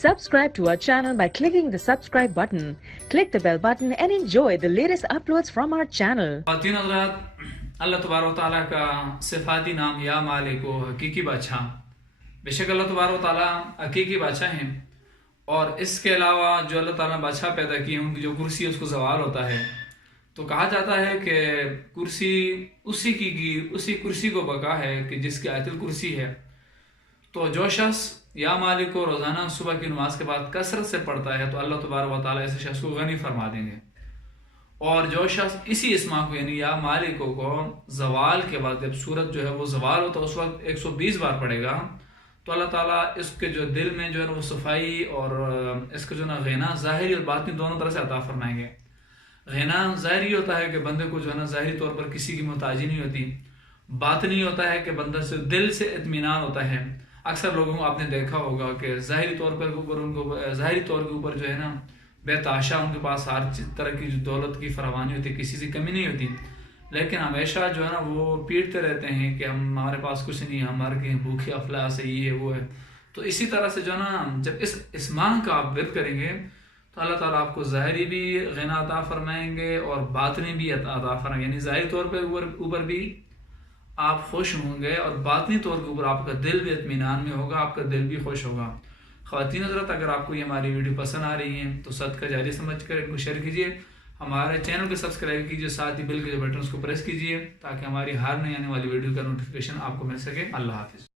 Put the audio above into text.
Subscribe to our channel by clicking the subscribe button. Click the bell button and enjoy the latest uploads from our channel. خواتین حضرات، اللہ تبارک و تعالیٰ کا صفاتی نام یا مالک و حقیقی بادشاہ. بے شک اللہ تبارک و تعالیٰ حقیقی بادشاہ ہیں، اور اس کے علاوہ جو اللہ تعالیٰ نے بادشاہ پیدا کیے ہیں ان کی جو کرسی ہے اس کو زوال ہوتا ہے. تو کہا جاتا ہے کہ کرسی اسی کرسی کو بقا ہے کہ جس کی آیت الکرسی ہے. تو جو شخص یا مالک کو روزانہ صبح کی نماز کے بعد کثرت سے پڑھتا ہے تو اللہ تبارک و تعالیٰ ایسے شخص کو غنی فرما دیں گے. اور جو شخص اسی اسما کو یعنی یا مالکوں کو زوال کے بعد جب سورج جو ہے وہ زوال ہوتا ہے اس وقت 120 بار پڑھے گا تو اللہ تعالیٰ اس کے جو دل میں جو ہے وہ صفائی اور اس کا جو نا غنا ظاہری اور باطنی دونوں طرح سے عطا فرمائیں گے. غنا ظاہری ہوتا ہے کہ بندے کو جو ہے نا ظاہری طور پر کسی کی محتاجی نہیں ہوتی. باطنی ہوتا ہے کہ بندہ سے دل سے اطمینان ہوتا ہے. اکثر لوگوں کو آپ نے دیکھا ہوگا کہ ظاہری طور پر ان کو ظاہری طور کے اوپر جو ہے نا بے تحاشا ان کے پاس ہر طرح کی جو دولت کی فراوانی ہوتی ہے، کسی سے کمی نہیں ہوتی، لیکن ہمیشہ جو ہے نا وہ پیٹتے رہتے ہیں کہ ہمارے پاس کچھ نہیں، ہمارے کہیں بھوکے افلاس ہے، یہ ہے وہ ہے. تو اسی طرح سے جو ہے نا جب اس ماہ کا آپ ورد کریں گے تو اللہ تعالیٰ آپ کو ظاہری بھی غنا عطا فرمائیں گے اور باطنی بھی عطا فرمائیں گے. یعنی ظاہری طور پہ اوپر بھی آپ خوش ہوں گے اور باطنی طور کے اوپر آپ کا دل بھی اطمینان میں ہوگا، آپ کا دل بھی خوش ہوگا. خواتین حضرات، اگر آپ کو یہ ہماری ویڈیو پسند آ رہی ہیں تو صدقہ جاری سمجھ کر ان کو شیئر کیجیے، ہمارے چینل کو سبسکرائب کیجیے، ساتھ ہی بیل کے جو بٹن اس کو پریس کیجیے تاکہ ہماری ہر نئی آنے والی ویڈیو کا نوٹیفیکیشن آپ کو مل سکے. اللہ حافظ.